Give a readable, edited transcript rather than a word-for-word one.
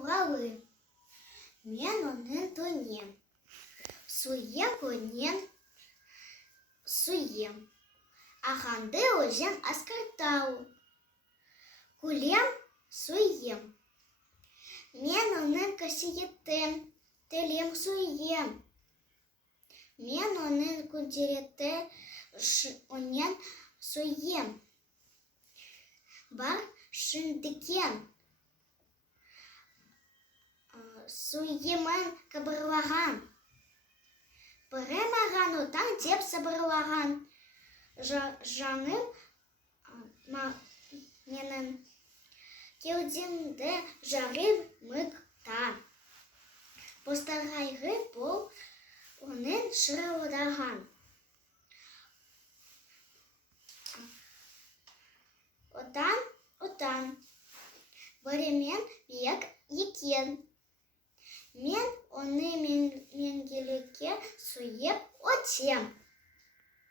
бурали. Мен онен тонен. Суе конен суем. Аханды ожен аскартау. Кулем суем. Мен онен касиетем. Телем суем. Мен онен кунтерете онен суем. Бар шындыкен. Суемен кабырлаган. Пыремаган отан теп сабырлаган. Жаным менің кеудемде жарып мыкта. Постарайғы бол онын шырылдаған. Отан. Боремен бек екен. Мен оны менгелекке суеп отем.